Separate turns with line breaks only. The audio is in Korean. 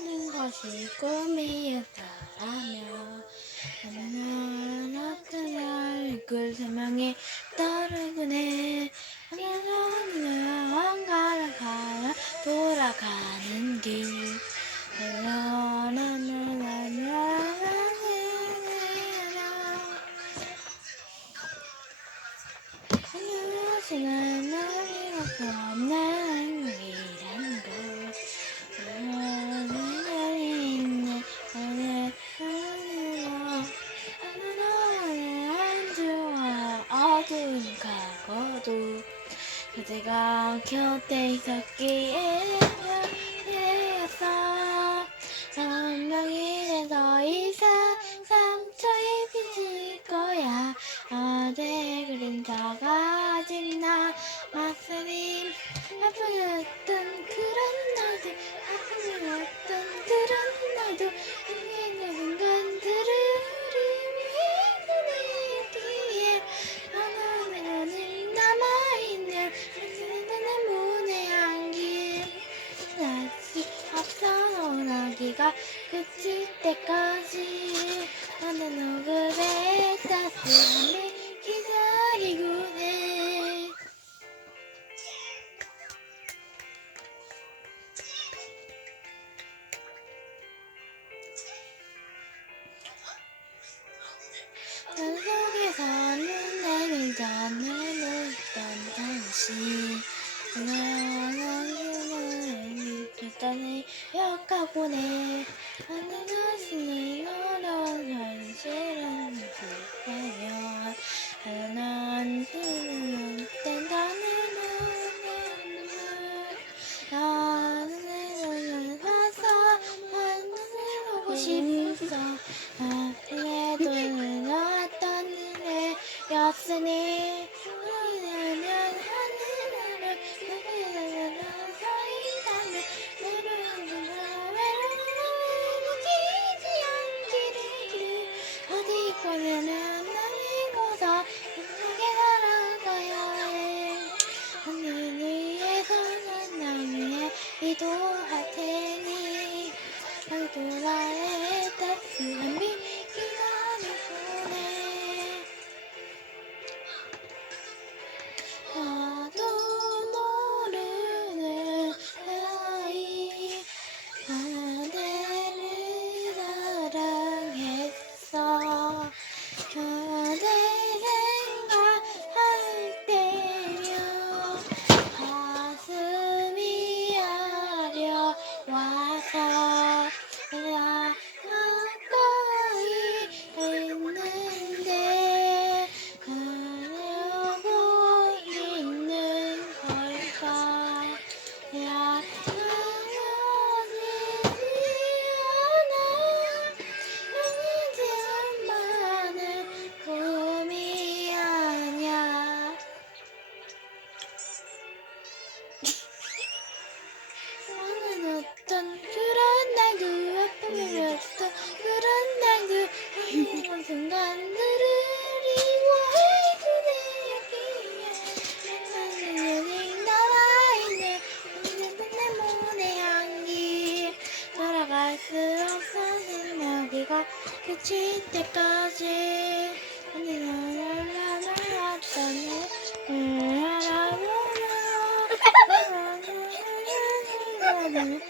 모든 것이 꿈이었다라며 나는 어떤 얼굴 세상에 떠오르네 나는 왕가를 가야 돌아가는 길 하늘은 나를 수 없는 이란 어두운 가고도 그대가 곁에 있었기에 해였어. 선명히 더 이상 상처 입히질 거야. 어제 그림자가 아직 남았으니 아프였던 그런 날들 아프였던 그런 오나기가 그칠 때까지 나는 그대 역하고네 하는 것이 어려운 현실은 기대면 하나는 땐다는 나는 와서 보고 싶어 아, 그래도 어떤 일에 없으니 기도할 테니 나도 に散って風にララらなあったねラララらラララらラララら